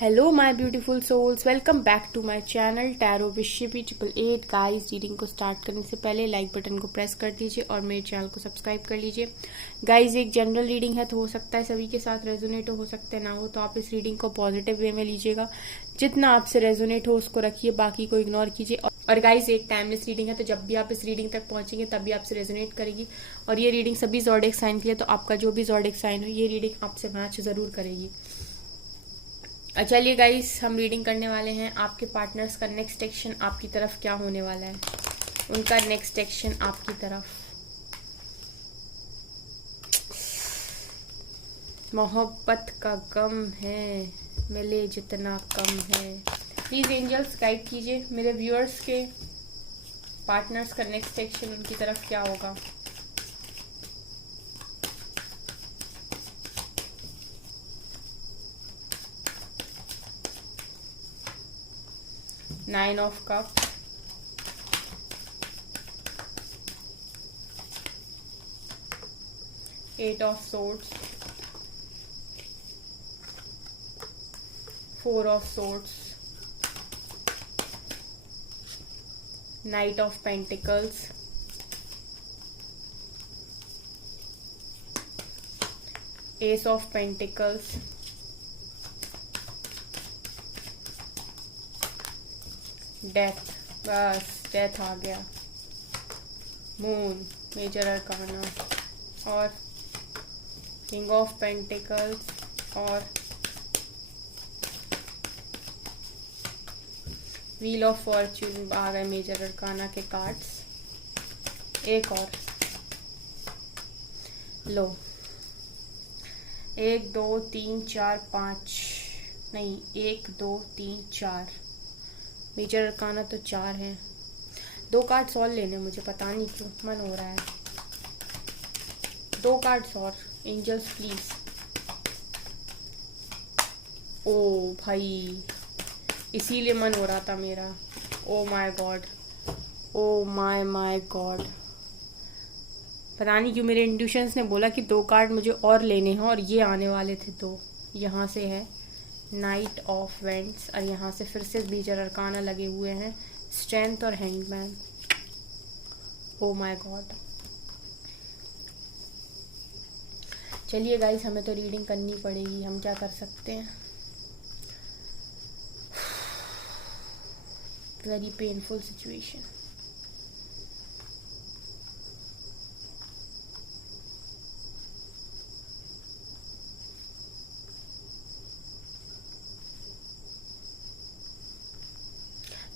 Hello my beautiful souls, welcome back to my channel tarot विशिपी 888। Guys, reading को start करने से पहले लाइक बटन को प्रेस कर दीजिए और मेरे चैनल को सब्सक्राइब कर लीजिए। गाइस, एक जनरल रीडिंग है तो हो सकता है सभी के साथ रेजोनेट हो सकता है ना हो, तो आप इस रीडिंग को पॉजिटिव वे में लीजिएगा। जितना आपसे रेजोनेट हो उसको रखिए, बाकी को इग्नोर कीजिए। और गाइस, एक टाइमलेस रीडिंग है तो जब भी आप इस रीडिंग तक पहुंचेंगे तभी आपसे रेजोनेट करेगी। और ये रीडिंग सभी ज़ोडिएक साइन के लिए, तो आपका जो भी ज़ोडिएक साइन हो ये रीडिंग आपसे मैच जरूर करेगी। चलिए गाइस, हम रीडिंग करने वाले हैं आपके पार्टनर्स का नेक्स्ट एक्शन आपकी तरफ क्या होने वाला है। उनका नेक्स्ट एक्शन आपकी तरफ। मोहब्बत का गम है, मिले जितना कम है। प्लीज एंजल्स गाइड कीजिए मेरे व्यूअर्स के पार्टनर्स का नेक्स्ट एक्शन उनकी तरफ क्या होगा। Nine of Cups, Eight of Swords, Four of Swords, Knight of Pentacles, Ace of Pentacles, death. बस डेथ आ गया। मून, मेजर अरकाना और किंग ऑफ पेंटिकल्स और व्हील ऑफ फॉर्च्यून आ गए मेजर अरकाना के कार्ड्स। एक और लो, 1 2 3 4 5 नहीं, 1 2 3 4 मेजर अरकाना तो 4 है। 2 कार्ड्स और लेने, मुझे पता नहीं क्यों मन हो रहा है। 2 कार्ड्स और एंजल्स प्लीज। ओ भाई, इसीलिए मन हो रहा था मेरा। Oh my God, oh my God. पता नहीं क्यों मेरे इंट्यूशंस ने बोला कि 2 कार्ड मुझे और लेने हैं और ये आने वाले थे। तो यहाँ से है नाइट ऑफ वेंट्स और यहाँ से फिर से मेजर अरकाना लगे हुए हैं, स्ट्रेंथ और हैंगमैन। Oh my God. चलिए गाइस, हमें तो रीडिंग करनी पड़ेगी, हम क्या कर सकते हैं। Very painful situation.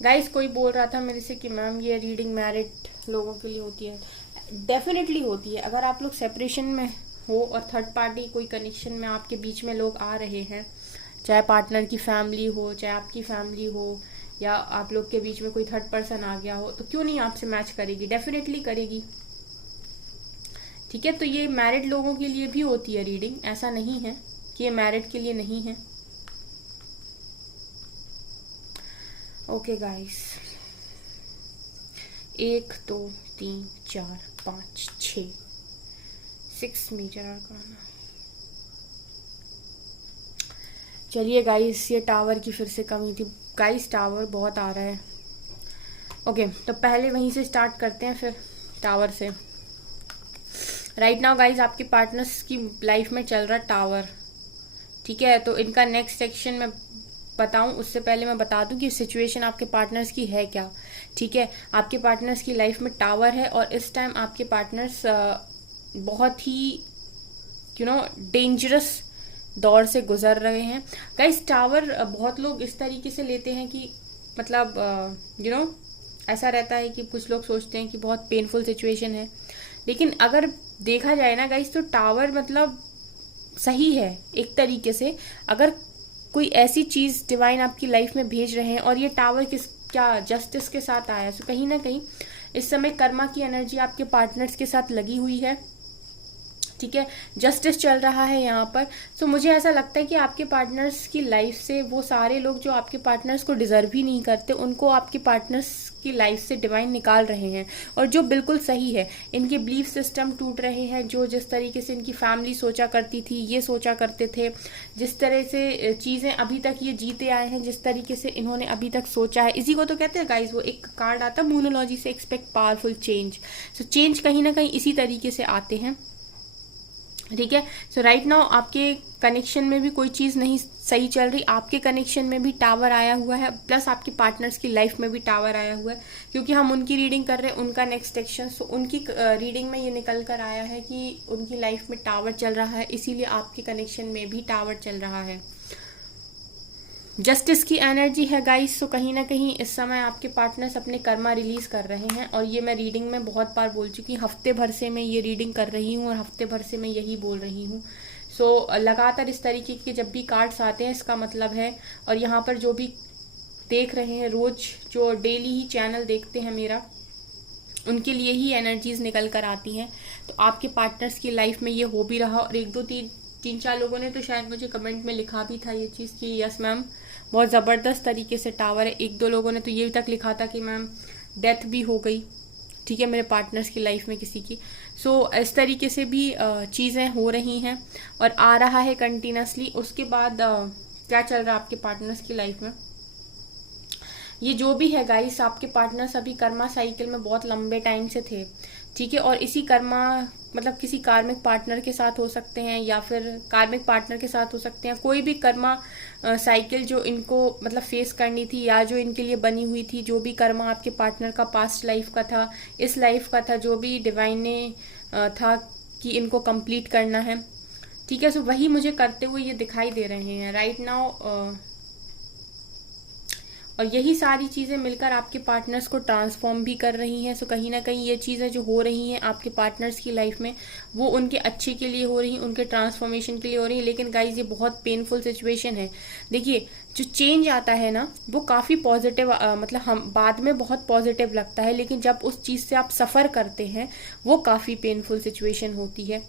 गाइस, कोई बोल रहा था मेरे से कि मैम ये रीडिंग मैरिड लोगों के लिए होती है। डेफिनेटली होती है। अगर आप लोग सेपरेशन में हो और थर्ड पार्टी कोई कनेक्शन में आपके बीच में लोग आ रहे हैं, चाहे पार्टनर की फैमिली हो, चाहे आपकी फैमिली हो, या आप लोग के बीच में कोई थर्ड पर्सन आ गया हो, तो क्यों नहीं आपसे मैच करेगी, डेफिनेटली करेगी। ठीक है, तो ये मैरिड लोगों के लिए भी होती है रीडिंग, ऐसा नहीं है कि ये मैरिड के लिए नहीं है। Okay guys, 1 2 3 4 5 6 major arcana. चलिए गाइस, ये टावर की फिर से कमी थी। गाइस, टावर बहुत आ रहा है। ओके, तो पहले वहीं से स्टार्ट करते हैं, फिर टावर से। राइट नाउ गाइस, आपके पार्टनर्स की लाइफ में चल रहा टावर। ठीक है, तो इनका नेक्स्ट सेक्शन में बताऊं उससे पहले मैं बता दूं कि सिचुएशन आपके पार्टनर्स की है क्या। ठीक है, आपके पार्टनर्स की लाइफ में टावर है और इस टाइम आपके पार्टनर्स बहुत ही डेंजरस दौर से गुजर रहे हैं। गाइस, टावर बहुत लोग इस तरीके से लेते हैं कि मतलब ऐसा रहता है कि कुछ लोग सोचते हैं कि बहुत पेनफुल सिचुएशन है, लेकिन अगर देखा जाए ना गाइस, तो टावर मतलब सही है एक तरीके से। अगर कोई ऐसी चीज डिवाइन आपकी लाइफ में भेज रहे हैं और ये टावर क्या जस्टिस के साथ आया है, तो कहीं ना कहीं इस समय कर्मा की एनर्जी आपके पार्टनर्स के साथ लगी हुई है। ठीक है, जस्टिस चल रहा है यहाँ पर। सो मुझे ऐसा लगता है कि आपके पार्टनर्स की लाइफ से वो सारे लोग जो आपके पार्टनर्स को डिजर्व ही नहीं करते, उनको आपके पार्टनर्स की लाइफ से डिवाइन निकाल रहे हैं, और जो बिल्कुल सही है। इनके बिलीफ सिस्टम टूट रहे हैं, जो जिस तरीके से इनकी फैमिली सोचा करती थी, ये सोचा करते थे, जिस तरह से चीजें अभी तक ये जीते आए हैं, जिस तरीके से इन्होंने अभी तक सोचा है, इसी को तो कहते हैं गाइज, वो एक कार्ड आता है मूनोलॉजी से, expect powerful change. So change कहीं ना कहीं इसी तरीके से आते हैं, ठीक है। सो राइट नाउ आपके कनेक्शन में भी कोई चीज नहीं सही चल रही, आपके कनेक्शन में भी टावर आया हुआ है, प्लस आपके पार्टनर्स की लाइफ में भी टावर आया हुआ है, क्योंकि हम उनकी रीडिंग कर रहे हैं, उनका नेक्स्ट एक्शन। सो उनकी रीडिंग में ये निकल कर आया है कि उनकी लाइफ में टावर चल रहा है, इसीलिए आपके कनेक्शन में भी टावर चल रहा है। जस्टिस की एनर्जी है गाइस। सो कहीं ना कहीं इस समय आपके पार्टनर्स अपने कर्मा रिलीज कर रहे हैं, और ये मैं रीडिंग में बहुत बार बोल चुकी हूँ, हफ्ते भर से मैं ये रीडिंग कर रही हूँ और हफ्ते भर से मैं यही बोल रही हूँ। सो लगातार इस तरीके के जब भी कार्ड्स आते हैं, इसका मतलब है, और यहाँ पर जो भी देख रहे हैं, रोज जो डेली ही चैनल देखते हैं मेरा, उनके लिए ही एनर्जीज निकल कर आती हैं। तो आपके पार्टनर्स की लाइफ में ये हो भी रहा, और 1-2-3-4 लोगों ने तो शायद मुझे कमेंट में लिखा भी था ये चीज कि यस मैम बहुत जबरदस्त तरीके से टावर है। 1-2 लोगों ने तो ये तक लिखा था कि मैम डेथ भी हो गई, ठीक है, मेरे पार्टनर्स की लाइफ में किसी की। सो इस तरीके से भी चीजें हो रही हैं और आ रहा है कंटिन्यूसली। उसके बाद क्या चल रहा है आपके पार्टनर्स की लाइफ में, ये जो भी है गाइस, आपके पार्टनर्स अभी कर्मा साइकिल में बहुत लंबे टाइम से थे, ठीक है, और इसी कर्मा मतलब किसी कार्मिक पार्टनर के साथ हो सकते हैं, या फिर कार्मिक पार्टनर के साथ हो सकते हैं, कोई भी कर्मा साइकिल जो इनको मतलब फेस करनी थी, या जो इनके लिए बनी हुई थी, जो भी कर्मा आपके पार्टनर का पास्ट लाइफ का था, इस लाइफ का था, जो भी डिवाइन ने था कि इनको कंप्लीट करना है, ठीक है। सो वही मुझे करते हुए ये दिखाई दे रहे हैं राइट नाउ, और यही सारी चीजें मिलकर आपके पार्टनर्स को ट्रांसफॉर्म भी कर रही हैं। सो कहीं ना कहीं ये चीजें जो हो रही हैं आपके पार्टनर्स की लाइफ में, वो उनके अच्छे के लिए हो रही हैं, उनके ट्रांसफॉर्मेशन के लिए हो रही है। लेकिन गाइज ये बहुत पेनफुल सिचुएशन है। देखिए जो चेंज आता है ना, वो काफी पॉजिटिव मतलब हम बाद में बहुत पॉजिटिव लगता है, लेकिन जब उस चीज से आप सफर करते हैं वो काफी पेनफुल सिचुएशन होती है।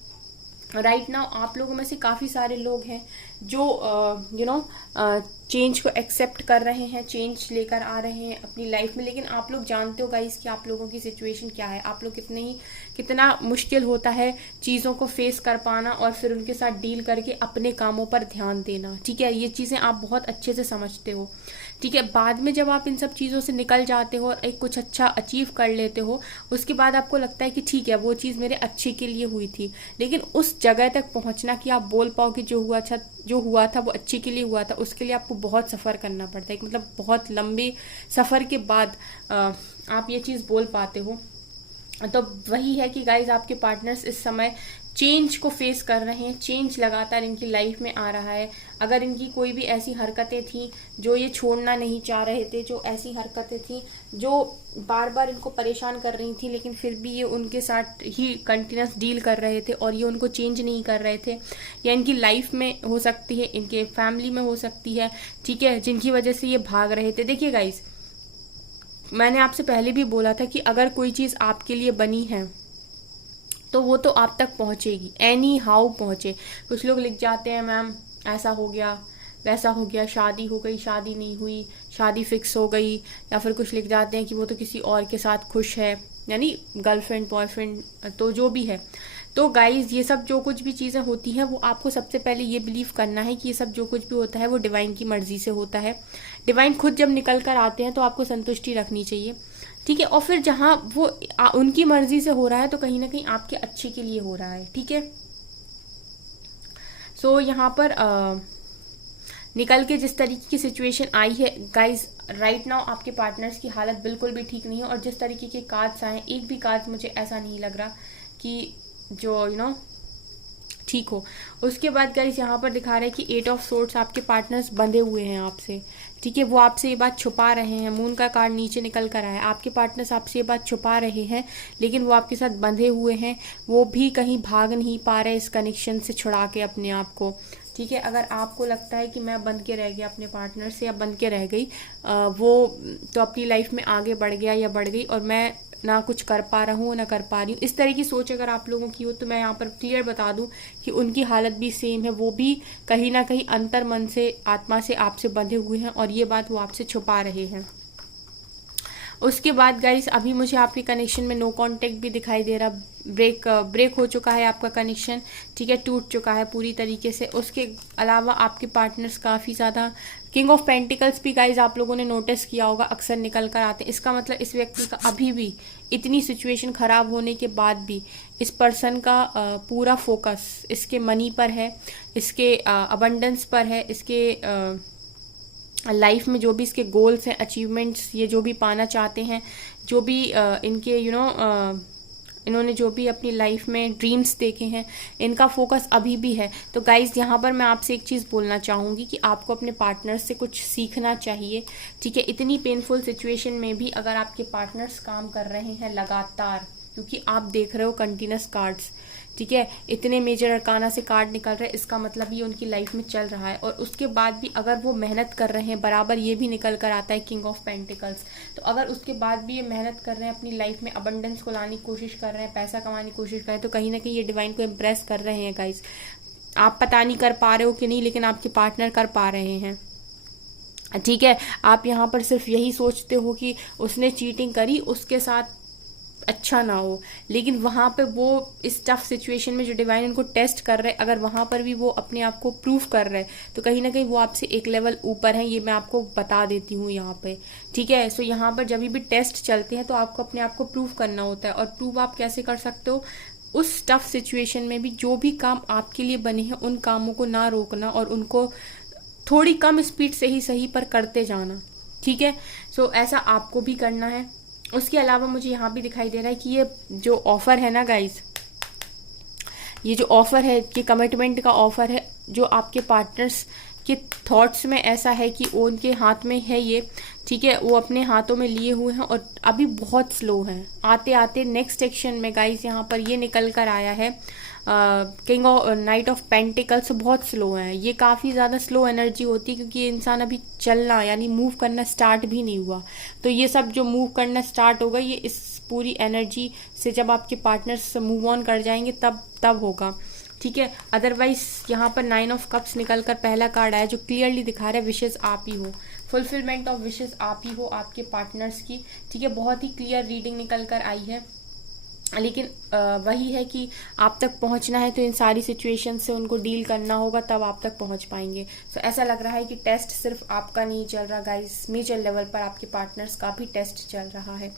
राइट नाउ आप लोगों में से काफी सारे लोग हैं जो चेंज को एक्सेप्ट कर रहे हैं, चेंज लेकर आ रहे हैं अपनी लाइफ में। लेकिन आप लोग जानते हो गाइस कि आप लोगों की सिचुएशन क्या है, आप लोग कितना मुश्किल होता है चीजों को फेस कर पाना और फिर उनके साथ डील करके अपने कामों पर ध्यान देना, ठीक है। ये चीजें आप बहुत अच्छे से समझते हो, ठीक है। बाद में जब आप इन सब चीजों से निकल जाते हो और एक कुछ अच्छा अचीव कर लेते हो, उसके बाद आपको लगता है कि ठीक है वो चीज मेरे अच्छे के लिए हुई थी। लेकिन उस जगह तक पहुंचना कि आप बोल पाओ कि जो हुआ था वो अच्छे के लिए हुआ था, उसके लिए आपको बहुत सफर करना पड़ता है। मतलब बहुत लंबे सफर के बाद आप ये चीज बोल पाते हो। तो वही है कि गाइज आपके पार्टनर्स इस समय चेंज को फेस कर रहे हैं, चेंज लगातार इनकी लाइफ में आ रहा है। अगर इनकी कोई भी ऐसी हरकतें थी जो ये छोड़ना नहीं चाह रहे थे, जो ऐसी हरकतें थी जो बार बार इनको परेशान कर रही थी, लेकिन फिर भी ये उनके साथ ही कंटिन्यूस डील कर रहे थे और ये उनको चेंज नहीं कर रहे थे, या इनकी लाइफ में हो सकती है, इनके फैमिली में हो सकती है, ठीक है, जिनकी वजह से ये भाग रहे थे। देखिए गाइज, मैंने आपसे पहले भी बोला था कि अगर कोई चीज आपके लिए बनी है तो वो तो आप तक पहुंचेगी, एनी हाउ पहुंचे। कुछ लोग लिख जाते हैं मैम ऐसा हो गया, वैसा हो गया, शादी हो गई, शादी नहीं हुई, शादी फिक्स हो गई, या फिर कुछ लिख जाते हैं कि वो तो किसी और के साथ खुश है, यानी गर्लफ्रेंड बॉयफ्रेंड, तो जो भी है। तो गाइज ये सब जो कुछ भी चीजें होती हैं वो आपको सबसे पहले ये बिलीव करना है कि ये सब जो कुछ भी होता है वो डिवाइन की मर्जी से होता है। डिवाइन खुद जब निकल कर आते हैं तो आपको संतुष्टि रखनी चाहिए, ठीक है। और फिर जहां वो उनकी मर्जी से हो रहा है तो कहीं ना कहीं आपके अच्छे के लिए हो रहा है, ठीक है। सो यहाँ पर निकल के जिस तरीके की सिचुएशन आई है गाइज, राइट नाउ आपके पार्टनर्स की हालत बिल्कुल भी ठीक नहीं है। और जिस तरीके के कार्ड्स आए, एक भी कार्ड मुझे ऐसा नहीं लग रहा कि जो ठीक हो। उसके बाद गाइस यहाँ पर दिखा रहे हैं कि 8 ऑफ सोर्ड्स, आपके पार्टनर्स बंधे हुए हैं आपसे, ठीक है। वो आपसे ये बात छुपा रहे हैं। मून का कार्ड नीचे निकल कर आया है, आपके पार्टनर्स आपसे ये बात छुपा रहे हैं, लेकिन वो आपके साथ बंधे हुए हैं। वो भी कहीं भाग नहीं पा रहे इस कनेक्शन से छुड़ा के अपने आप को, ठीक है। अगर आपको लगता है कि मैं बंध के रह गया अपने पार्टनर से या बंध के रह गई, वो तो अपनी लाइफ में आगे बढ़ गया या बढ़ गई और मैं ना कुछ कर पा रहा हूँ ना कर पा रही हूँ, इस तरह की सोच अगर आप लोगों की हो तो मैं यहाँ पर क्लियर बता दूं कि उनकी हालत भी सेम है। वो भी कहीं ना कहीं अंतर मन से, आत्मा से आपसे बंधे हुए हैं और ये बात वो आपसे छुपा रहे हैं। उसके बाद गाइस अभी मुझे आपके कनेक्शन में नो कांटेक्ट भी दिखाई दे रहा, ब्रेक हो चुका है आपका कनेक्शन, ठीक है, टूट चुका है पूरी तरीके से। उसके अलावा आपके पार्टनर्स काफ़ी ज़्यादा, किंग ऑफ पेंटिकल्स भी गाइज आप लोगों ने नोटिस किया होगा अक्सर निकल कर आते हैं। इसका मतलब इस व्यक्ति का अभी भी इतनी सिचुएशन खराब होने के बाद भी इस पर्सन का पूरा फोकस इसके मनी पर है, इसके अबंडेंस पर है, इसके लाइफ में जो भी इसके गोल्स हैं, अचीवमेंट्स, ये जो भी पाना चाहते हैं, जो भी इनके इन्होंने जो भी अपनी लाइफ में ड्रीम्स देखे हैं, इनका फोकस अभी भी है। तो गाइज यहाँ पर मैं आपसे एक चीज़ बोलना चाहूँगी कि आपको अपने पार्टनर्स से कुछ सीखना चाहिए, ठीक है। इतनी पेनफुल सिचुएशन में भी अगर आपके पार्टनर्स काम कर रहे हैं लगातार, क्योंकि आप देख रहे हो कंटिन्यूस कार्ड्स, ठीक है, इतने मेजर अरकाना से कार्ड निकल रहे हैं, इसका मतलब ये उनकी लाइफ में चल रहा है। और उसके बाद भी अगर वो मेहनत कर रहे हैं, बराबर ये भी निकल कर आता है किंग ऑफ पेंटिकल्स, तो अगर उसके बाद भी ये मेहनत कर रहे हैं, अपनी लाइफ में अबंडेंस को लाने की कोशिश कर रहे हैं, पैसा कमाने की कोशिश कर रहे हैं, तो कहीं ना कहीं ये डिवाइन को इम्प्रेस कर रहे हैं गाइज। आप पता नहीं कर पा रहे हो कि नहीं, लेकिन आपके पार्टनर कर पा रहे हैं, ठीक है। आप यहाँ पर सिर्फ यही सोचते हो कि उसने चीटिंग करी, उसके साथ अच्छा ना हो, लेकिन वहां पे वो इस टफ सिचुएशन में जो डिवाइन उनको टेस्ट कर रहे हैं, अगर वहां पर भी वो अपने आप को प्रूव कर रहे हैं, तो कहीं ना कहीं वो आपसे एक लेवल ऊपर है, ये मैं आपको बता देती हूँ यहाँ पे, ठीक है। सो यहाँ पर जब भी टेस्ट चलते हैं तो आपको अपने आप को प्रूव करना होता है। और प्रूव आप कैसे कर सकते हो? उस टफ सिचुएशन में भी जो भी काम आपके लिए बने हैं, उन कामों को ना रोकना और उनको थोड़ी कम स्पीड से ही सही पर करते जाना, ठीक है। सो ऐसा आपको भी करना है। उसके अलावा मुझे यहाँ भी दिखाई दे रहा है कि ये जो ऑफर है ना गाइज, ये जो ऑफर है, कि कमिटमेंट का ऑफर है, जो आपके पार्टनर्स के थॉट्स में ऐसा है कि वो उनके हाथ में है ये, ठीक है, वो अपने हाथों में लिए हुए हैं और अभी बहुत स्लो हैं। आते आते नेक्स्ट सेक्शन में गाइज यहाँ पर ये निकल कर आया है king of night of pentacles, बहुत स्लो है। ये काफ़ी ज़्यादा स्लो एनर्जी होती है, क्योंकि ये इंसान अभी चलना यानी मूव करना स्टार्ट भी नहीं हुआ। तो ये सब जो मूव करना स्टार्ट होगा, ये इस पूरी एनर्जी से जब आपके पार्टनर्स मूव ऑन कर जाएंगे तब होगा, ठीक है। अदरवाइज यहाँ पर 9 ऑफ कप्स निकल कर पहला कार्ड आया, जो क्लियरली दिखा रहा है विशेष आप ही हो, फुलफिलमेंट ऑफ विशेष आप ही हो आपके पार्टनर्स की, ठीक है। बहुत ही क्लियर रीडिंग निकल कर आई है, लेकिन वही है कि आप तक पहुंचना है तो इन सारी सिचुएशन से उनको डील करना होगा, तब आप तक पहुंच पाएंगे। सो ऐसा लग रहा है कि टेस्ट सिर्फ आपका नहीं चल रहा गाइस, मेजर लेवल पर आपके पार्टनर्स का भी टेस्ट चल रहा है।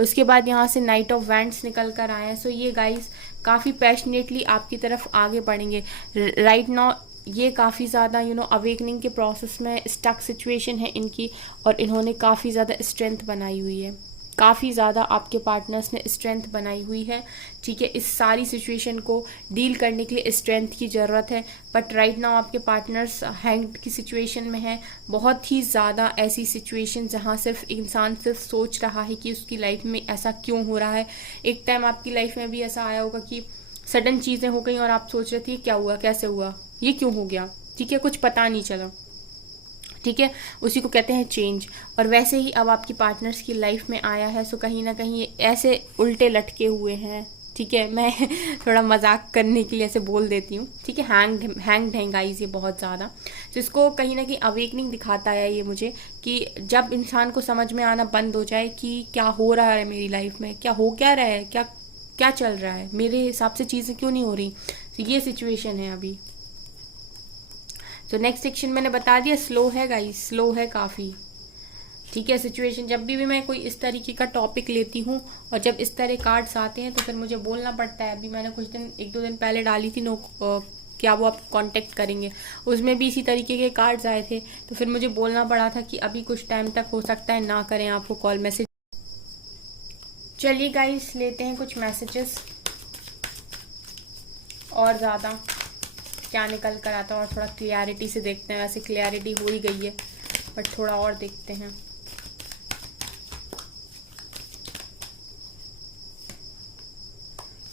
उसके बाद यहाँ से नाइट ऑफ वैंड्स निकल कर आए हैं। सो ये गाइस काफ़ी पैशनेटली आपकी तरफ आगे बढ़ेंगे राइट नाउ। ये काफ़ी ज़्यादा अवेकनिंग के प्रोसेस में स्टक सिचुएशन है इनकी, और इन्होंने काफ़ी ज़्यादा स्ट्रेंथ बनाई हुई है, काफ़ी ज़्यादा आपके पार्टनर्स ने स्ट्रेंथ बनाई हुई है, ठीक है। इस सारी सिचुएशन को डील करने के लिए स्ट्रेंथ की ज़रूरत है। बट राइट नाउ आपके पार्टनर्स हैंग्ड की सिचुएशन में है, बहुत ही ज़्यादा ऐसी सिचुएशन जहाँ सिर्फ इंसान सिर्फ सोच रहा है कि उसकी लाइफ में ऐसा क्यों हो रहा है। एक टाइम आपकी लाइफ में भी ऐसा आया होगा कि सडन चीज़ें हो गई और आप सोच रहे थे क्या हुआ, कैसे हुआ, ये क्यों हो गया, ठीक है, कुछ पता नहीं चला, ठीक है। उसी को कहते हैं चेंज। और वैसे ही अब आपकी पार्टनर्स की लाइफ में आया है। सो कहीं ना कहीं ऐसे उल्टे लटके हुए हैं, ठीक है। मैं थोड़ा मजाक करने के लिए ऐसे बोल देती हूँ, ठीक है। हैंग्ड है गाइस ये बहुत ज़्यादा। तो इसको कहीं ना कहीं अवेकनिंग दिखाता है ये मुझे, कि जब इंसान को समझ में आना बंद हो जाए कि क्या हो रहा है मेरी लाइफ में, क्या हो क्या रहा है, क्या क्या चल रहा है, मेरे हिसाब से चीज़ें क्यों नहीं हो रही। तो ये सिचुएशन है अभी। तो नेक्स्ट सेक्शन मैंने बता दिया स्लो है गाइस, स्लो है काफ़ी, ठीक है। सिचुएशन जब भी मैं कोई इस तरीके का टॉपिक लेती हूँ और जब इस तरह कार्ड्स आते हैं तो फिर मुझे बोलना पड़ता है। अभी मैंने कुछ एक दो दिन पहले डाली थी क्या वो आप कांटेक्ट करेंगे, उसमें भी इसी तरीके के कार्ड्स आए थे, तो फिर मुझे बोलना पड़ा था कि अभी कुछ टाइम तक हो सकता है ना करें आपको कॉल मैसेज। चलिए गाइस लेते हैं कुछ मैसेजेस और ज़्यादा क्या निकल कर आता है, और थोड़ा क्लियरिटी से देखते हैं। वैसे क्लियरिटी हो ही गई है, बट थोड़ा और देखते हैं।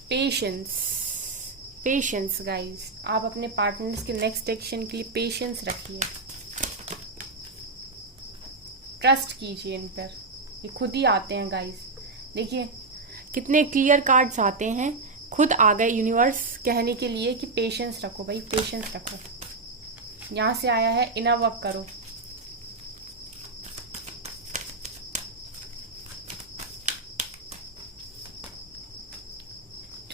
पेशेंस, पेशेंस गाइस, आप अपने पार्टनर्स के नेक्स्ट एक्शन के लिए पेशेंस रखिए, ट्रस्ट कीजिए इन पर, ये खुद ही आते हैं गाइस। देखिए कितने क्लियर कार्ड्स आते हैं, खुद आ गए यूनिवर्स कहने के लिए कि पेशेंस रखो भाई, पेशेंस रखो। यहां से आया है इनर वर्क करो।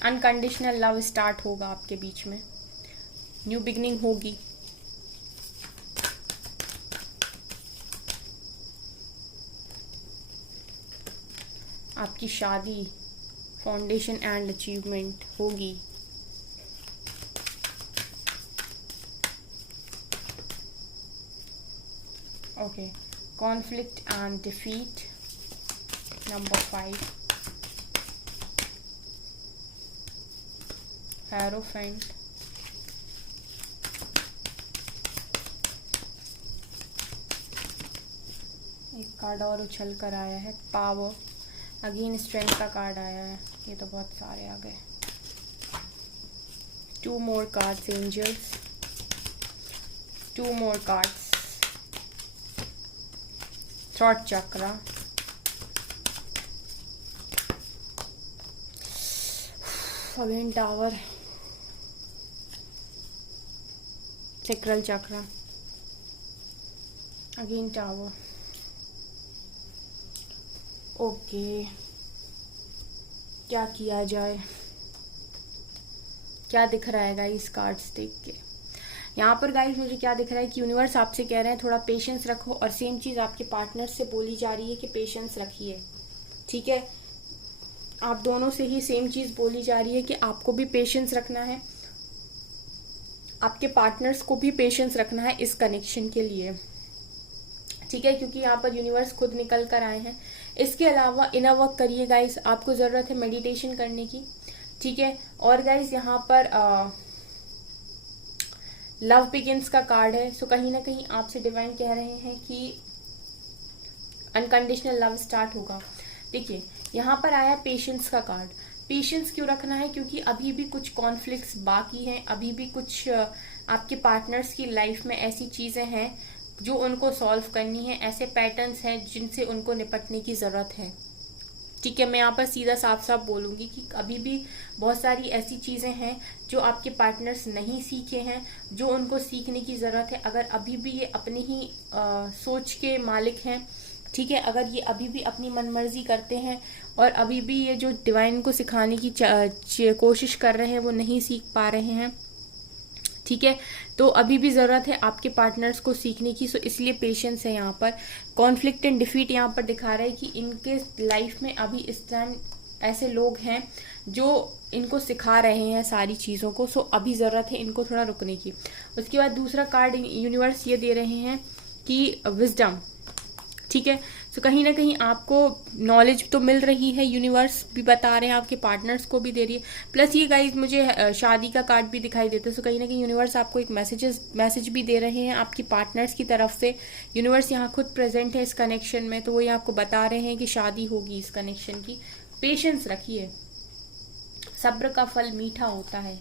अनकंडीशनल लव स्टार्ट होगा आपके बीच में, न्यू बिगनिंग होगी। आपकी शादी, फाउंडेशन एंड अचीवमेंट होगी। Okay, conflict and defeat number 5, hierophant, एक कार्ड और उछल कर आया है पावर, अगेन स्ट्रेंथ का कार्ड आया है। ये तो बहुत सारे आ गए। 2 more cards, angels, 2 more cards, throat chakra, again tower, चक्रल चक्रा, अगेन टावर। ओके, क्या किया जाए, क्या दिख रहा है गाइस कार्ड्स देख के? यहाँ पर गाइस मुझे क्या दिख रहा है कि यूनिवर्स आपसे कह रहे हैं थोड़ा पेशेंस रखो, और सेम चीज आपके पार्टनर से बोली जा रही है कि पेशेंस रखिए। ठीक है, आप दोनों से ही सेम चीज बोली जा रही है कि आपको भी पेशेंस रखना है, आपके पार्टनर्स को भी पेशेंस रखना है इस कनेक्शन के लिए। ठीक है, क्योंकि यहाँ पर यूनिवर्स खुद निकल कर आए हैं। इसके अलावा इनर वर्क करिए गाइस, आपको जरूरत है मेडिटेशन करने की। ठीक है, और गाइस यहाँ पर लव बिगिंस का कार्ड है। सो कहीं ना कहीं आपसे डिवाइन कह रहे हैं कि अनकंडीशनल लव स्टार्ट होगा। देखिए यहाँ पर आया पेशेंस का कार्ड। पेशेंस क्यों रखना है? क्योंकि अभी भी कुछ कॉन्फ्लिक्ट्स बाकी हैं, अभी भी कुछ आपके पार्टनर्स की लाइफ में ऐसी चीजें हैं जो उनको सॉल्व करनी है, ऐसे पैटर्न्स हैं जिनसे उनको निपटने की जरूरत है। ठीक है, मैं यहाँ पर सीधा साफ साफ बोलूंगी कि अभी भी बहुत सारी ऐसी चीजें हैं जो आपके पार्टनर्स नहीं सीखे हैं, जो उनको सीखने की जरूरत है। अगर अभी भी ये अपनी ही सोच के मालिक हैं, ठीक है, अगर ये अभी भी अपनी मनमर्जी करते हैं और अभी भी ये जो डिवाइन को सिखाने की कोशिश कर रहे हैं वो नहीं सीख पा रहे हैं, ठीक है, तो अभी भी जरूरत है आपके पार्टनर्स को सीखने की। सो इसलिए पेशेंस है यहाँ पर। कॉन्फ्लिक्ट एंड डिफीट यहाँ पर दिखा रहा है कि इनके लाइफ में अभी इस टाइम ऐसे लोग हैं जो इनको सिखा रहे हैं सारी चीजों को। सो अभी जरूरत है इनको थोड़ा रुकने की। उसके बाद दूसरा कार्ड यूनिवर्स ये दे रहे हैं कि विजडम। ठीक है, तो कहीं ना कहीं आपको नॉलेज तो मिल रही है, यूनिवर्स भी बता रहे हैं, आपके पार्टनर्स को भी दे रही है। प्लस ये गाइस मुझे शादी का कार्ड भी दिखाई देता है। सो कहीं ना कहीं यूनिवर्स आपको एक मैसेज भी दे रहे हैं आपकी पार्टनर्स की तरफ से। यूनिवर्स यहाँ खुद प्रेजेंट है इस कनेक्शन में, तो वो ये आपको बता रहे हैं कि शादी होगी इस कनेक्शन की। पेशेंस रखिए, सब्र का फल मीठा होता है।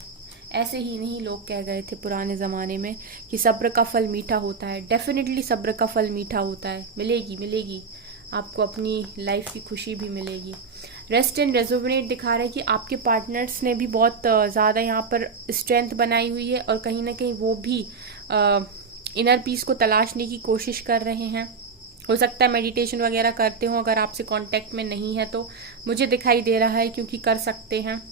ऐसे ही नहीं लोग कह गए थे पुराने जमाने में कि सब्र का फल मीठा होता है। डेफिनेटली सब्र का फल मीठा होता है, मिलेगी आपको, अपनी लाइफ की खुशी भी मिलेगी। रेस्ट एंड रेजोविनेट दिखा रहा है कि आपके पार्टनर्स ने भी बहुत ज़्यादा यहाँ पर स्ट्रेंथ बनाई हुई है और कहीं ना कहीं वो भी इनर पीस को तलाशने की कोशिश कर रहे हैं। हो सकता है मेडिटेशन वगैरह करते हो, अगर आपसे कांटेक्ट में नहीं है तो मुझे दिखाई दे रहा है, क्योंकि कर सकते हैं,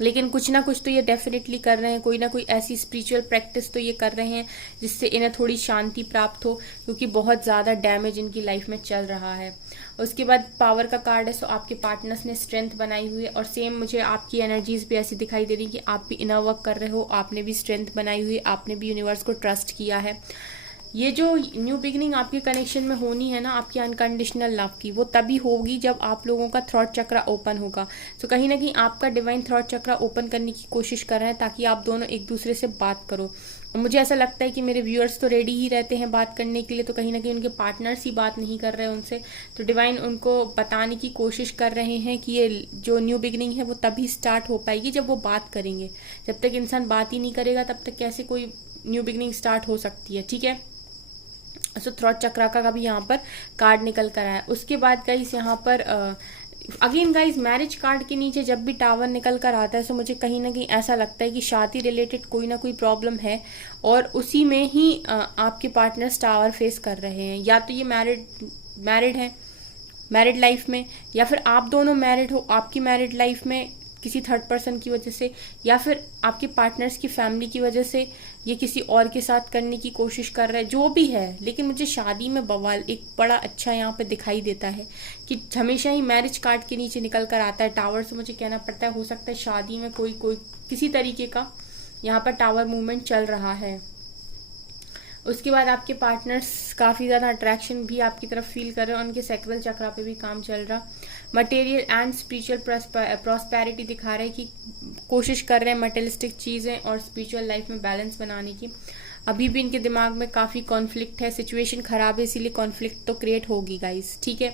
लेकिन कुछ ना कुछ तो ये डेफिनेटली कर रहे हैं। कोई ना कोई ऐसी स्पिरिचुअल प्रैक्टिस तो ये कर रहे हैं जिससे इन्हें थोड़ी शांति प्राप्त हो, क्योंकि बहुत ज़्यादा डैमेज इनकी लाइफ में चल रहा है। उसके बाद पावर का कार्ड है। सो आपके पार्टनर्स ने स्ट्रेंथ बनाई हुई है, और सेम मुझे आपकी एनर्जीज भी ऐसी दिखाई दे रही कि आप भी इनर वर्क कर रहे हो, आपने भी स्ट्रेंथ बनाई हुई है, आपने भी यूनिवर्स को ट्रस्ट किया है। ये जो न्यू बिगनिंग आपके कनेक्शन में होनी है ना, आपकी अनकंडीशनल लव की, वो तभी होगी जब आप लोगों का थ्रॉट चक्र ओपन होगा। तो कहीं ना कहीं आपका डिवाइन थ्रॉट चक्र ओपन करने की कोशिश कर रहे हैं ताकि आप दोनों एक दूसरे से बात करो। और मुझे ऐसा लगता है कि मेरे व्यूअर्स तो रेडी ही रहते हैं बात करने के लिए, तो कहीं ना कहीं उनके पार्टनर्स ही बात नहीं कर रहे हैं उनसे, तो डिवाइन उनको बताने की कोशिश कर रहे हैं कि ये जो न्यू बिगनिंग है वो तभी स्टार्ट हो पाएगी जब वो बात करेंगे। जब तक इंसान बात ही नहीं करेगा तब तक कैसे कोई न्यू बिगनिंग स्टार्ट हो सकती है। ठीक है, सो थ्रॉट चक्रा का भी यहाँ पर कार्ड निकल कर आया। उसके बाद गाइस यहाँ पर अगेन गाइज, मैरिज कार्ड के नीचे जब भी टावर निकल कर आता है तो मुझे कहीं ना कहीं ऐसा लगता है कि शादी रिलेटेड कोई ना कोई प्रॉब्लम है और उसी में ही आपके पार्टनर्स टावर फेस कर रहे हैं। या तो ये मैरिड है, मैरिड लाइफ में, या फिर आप दोनों मैरिड हो, आपकी मैरिड लाइफ में किसी थर्ड पर्सन की वजह से, या फिर आपके पार्टनर्स की फैमिली की वजह से ये किसी और के साथ करने की कोशिश कर रहा है, जो भी है। लेकिन मुझे शादी में बवाल एक बड़ा अच्छा यहाँ पे दिखाई देता है कि हमेशा ही मैरिज कार्ड के नीचे निकल कर आता है टावर। से मुझे कहना पड़ता है, हो सकता है शादी में कोई किसी तरीके का यहाँ पर टावर मूवमेंट चल रहा है। उसके बाद आपके पार्टनर्स काफ़ी ज़्यादा अट्रैक्शन भी आपकी तरफ फील कर रहे हैं, उनके सैक्रल चक्रा पे भी काम चल रहा। मटेरियल एंड स्पिरिचुअल प्रॉस्पेरिटी दिखा रहे हैं कि कोशिश कर रहे हैं मटेरियलिस्टिक चीज़ें और स्पिरिचुअल लाइफ में बैलेंस बनाने की। अभी भी इनके दिमाग में काफ़ी कॉन्फ्लिक्ट है, सिचुएशन खराब है, इसीलिए कॉन्फ्लिक्ट तो क्रिएट होगी गाइस, ठीक है।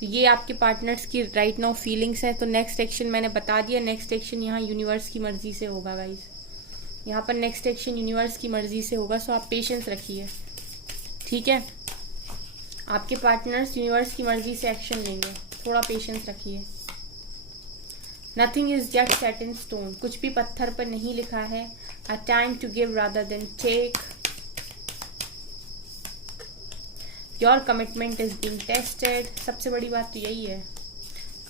तो ये आपके पार्टनर्स की राइट नाउ फीलिंग्स है। तो नेक्स्ट एक्शन मैंने बता दिया, नेक्स्ट एक्शन यहाँ यूनिवर्स की मर्जी से होगा गाइस। यहाँ पर नेक्स्ट एक्शन यूनिवर्स की मर्जी से होगा, सो आप पेशेंस रखिए, ठीक है। आपके पार्टनर्स यूनिवर्स की मर्जी से एक्शन लेंगे, थोड़ा पेशेंस रखिए। Nothing is just set in stone, कुछ भी पत्थर पर नहीं लिखा है। A time to give rather than take, your commitment is being tested. सबसे बड़ी बात तो यही है।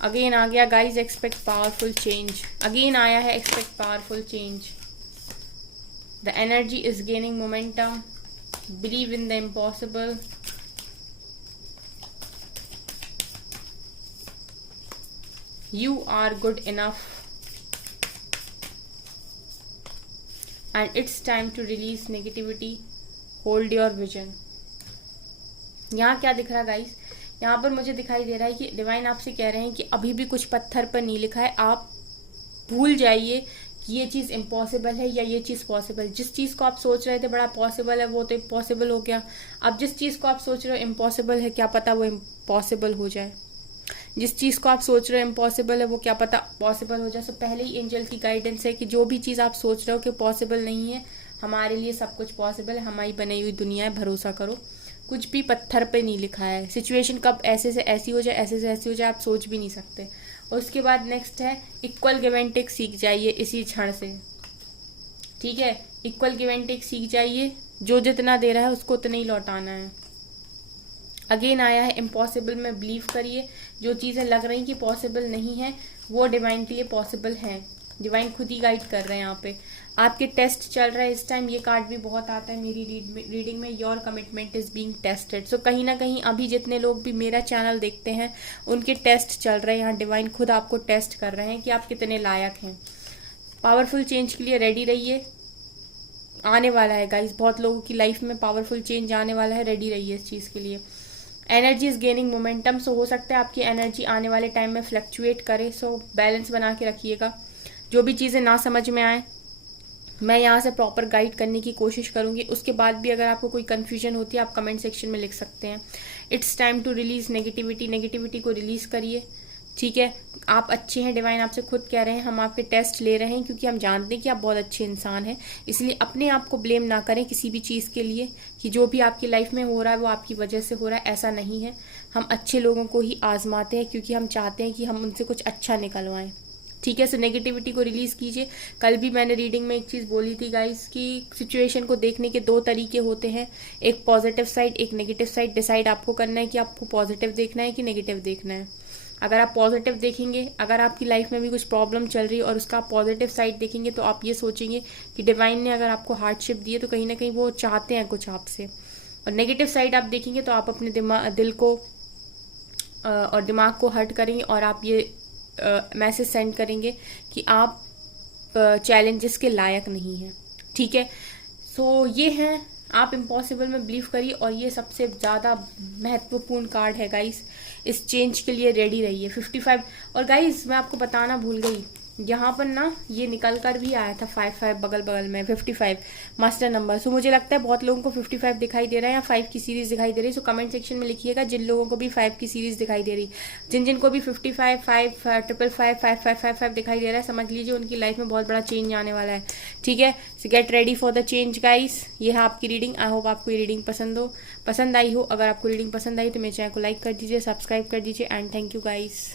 अगेन आ गया गाइज, एक्सपेक्ट पावरफुल चेंज। अगेन आया है expect powerful change. The energy is gaining momentum. Believe in the impossible. You are good enough. And it's time to release negativity. Hold your vision. यहाँ क्या दिख रहा है गाइस? यहाँ पर मुझे दिखाई दे रहा है कि डिवाइन आपसे कह रहे हैं कि अभी भी कुछ पत्थर पर नहीं लिखा है। आप भूल जाइए ये चीज़ इम्पॉसिबल है या ये चीज़ पॉसिबल। जिस चीज़ को आप सोच रहे थे बड़ा पॉसिबल है, वो तो इम्पॉसिबल हो गया। अब जिस चीज़ को आप सोच रहे हो इम्पॉसिबल है, क्या पता वो इम्पॉसिबल हो जाए। जिस चीज़ को आप सोच रहे हो इम्पॉसिबल है, वो क्या पता पॉसिबल हो जाए। सो पहले ही एंजल की गाइडेंस है कि जो भी चीज़ आप सोच रहे हो कि पॉसिबल नहीं है, हमारे लिए सब कुछ पॉसिबल है। हमारी बनाई हुई दुनिया है, भरोसा करो। कुछ भी पत्थर पे नहीं लिखा है। सिचुएशन कब ऐसे से ऐसी हो जाए, ऐसे से ऐसी हो जाए, आप सोच भी नहीं सकते। और उसके बाद नेक्स्ट है इक्वल गिव एंड टेक सीख जाइए इसी क्षण से, ठीक है। इक्वल गिव एंड टेक सीख जाइए, जो जितना दे रहा है उसको उतना ही लौटाना है। अगेन आया है इम्पॉसिबल में बिलीव करिए। जो चीज़ें लग रही कि पॉसिबल नहीं है वो डिवाइन के लिए पॉसिबल है। डिवाइन खुद ही गाइड कर रहे हैं यहाँ पे। आपके टेस्ट चल रहा है इस टाइम, ये कार्ड भी बहुत आता है मेरी रीडिंग में, your commitment is being tested. So कहीं ना कहीं अभी जितने लोग भी मेरा चैनल देखते हैं उनके टेस्ट चल रहे हैं। यहाँ डिवाइन खुद आपको टेस्ट कर रहे हैं कि आप कितने लायक हैं। पावरफुल चेंज के लिए रेडी रहिए, आने वाला है गाइस। बहुत लोगों की लाइफ में पावरफुल चेंज आने वाला है, रेडी रहिए इस चीज़ के लिए। एनर्जी इज गेनिंग मोमेंटम, सो हो सकता है आपकी एनर्जी आने वाले टाइम में फ्लक्चुएट करे। सो बैलेंस बना के रखिएगा। जो भी चीज़ें ना समझ में आए मैं यहाँ से प्रॉपर गाइड करने की कोशिश करूँगी। उसके बाद भी अगर आपको कोई कन्फ्यूजन होती है आप कमेंट सेक्शन में लिख सकते हैं। It's time to release negativity, negativity को रिलीज करिए, ठीक है। आप अच्छे हैं, डिवाइन आपसे खुद कह रहे हैं हम आपके टेस्ट ले रहे हैं क्योंकि हम जानते हैं कि आप बहुत अच्छे इंसान हैं। इसलिए अपने आप को ब्लेम ना करें किसी भी चीज़ के लिए कि जो भी आपकी लाइफ में हो रहा है वो आपकी वजह से हो रहा है, ऐसा नहीं है। हम अच्छे लोगों को ही आजमाते हैं क्योंकि हम चाहते हैं कि हम उनसे कुछ अच्छा निकलवाएं, ठीक है। सो नेगेटिविटी को रिलीज कीजिए। कल भी मैंने रीडिंग में एक चीज़ बोली थी गाइस कि सिचुएशन को देखने के दो तरीके होते हैं, एक पॉजिटिव साइड, एक नेगेटिव साइड। डिसाइड आपको करना है कि आपको पॉजिटिव देखना है कि नेगेटिव देखना है। अगर आप पॉजिटिव देखेंगे, अगर आपकी लाइफ में भी कुछ प्रॉब्लम चल रही है और उसका आप पॉजिटिव साइड देखेंगे तो आप ये सोचेंगे कि डिवाइन ने अगर आपको हार्डशिप दी है तो कहीं ना कहीं वो चाहते हैं कुछ आपसे। और नेगेटिव साइड आप देखेंगे तो आप अपने दिल को और दिमाग को हर्ट करेंगे और आप ये मैसेज सेंड करेंगे कि आप चैलेंजेस के लायक नहीं हैं, ठीक है। सो ये है, आप इम्पॉसिबल में बिलीव करिए। और ये सबसे ज़्यादा महत्वपूर्ण कार्ड है गाइस, इस चेंज के लिए रेडी रहिए। 55 और गाइस मैं आपको बताना भूल गई, यहाँ पर ना ये निकल कर भी आया था 55 बगल में 55 मास्टर नंबर। सो मुझे लगता है बहुत लोगों को 55 दिखाई दे रहा है या 5 की सीरीज दिखाई दे रही है। सो कमेंट सेक्शन में लिखिएगा जिन लोगों को भी 5 की सीरीज दिखाई दे रही, जिन को भी 55 5 555 5555 दिखाई दे रहा है, समझ लीजिए उनकी लाइफ में बहुत बड़ा चेंज आने वाला है, ठीक है। सो get ready for the change guys. ये है आपकी रीडिंग। आई होप आपको ये रीडिंग पसंद आई हो। अगर आपको रीडिंग पसंद आई तो मेरे चैनल को लाइक कर दीजिए, सब्सक्राइब कर दीजिए एंड थैंक यू गाइस।